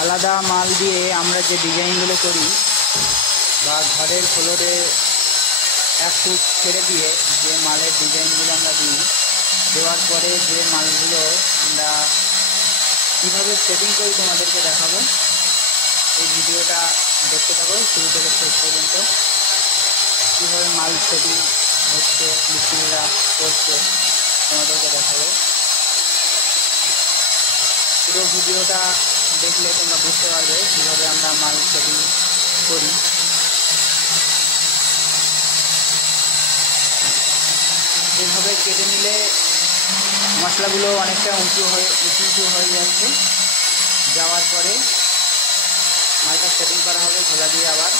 আলাদা মাল দিয়ে আমরা যে ডিজাইনগুলো করি বা ঘরের ফ্লোরে একটু ছেড়ে দিয়ে যে মালের ডিজাইনগুলো আমরা দিই, দেওয়ার পরে যে মালগুলো আমরা কীভাবে সেটিং করি তোমাদেরকে দেখাবো। এই ভিডিওটা দেখতে থাকো শুরু থেকে শেষ পর্যন্ত। কীভাবে মাল সেটিং হচ্ছে, মিস্ত্রিরা করছে তোমাদেরকে দেখাবো। পুরো ভিডিওটা দেখলে তোমরা বুঝতে পারবে কীভাবে আমরা মাল সেটিং করি। এইভাবে কেটে নিলে মশলাগুলো অনেকটা উঁচু হয়ে যাচ্ছে। যাওয়ার পরে মালটা সেটিং করা হবে ঘোলা দিয়ে। আবার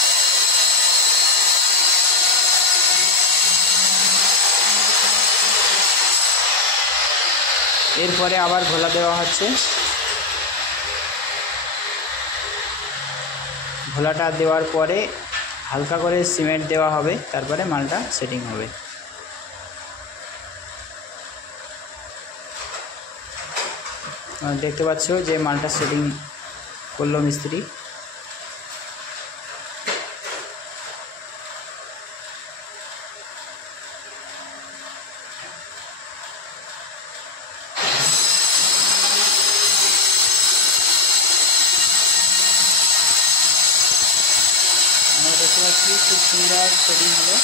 এরপরে আবার ঘোলা দেওয়া হচ্ছে। ঘোলাটা দেওয়ার পরে হালকা করে সিমেন্ট দেওয়া হবে, তারপরে মালটা সেটিং হবে। দেখতে পাচ্ছ যে মালটা সেটিং করলো মিস্ত্রি। আমরা দেখতে পাচ্ছি খুব সুন্দর সেটিং হলো।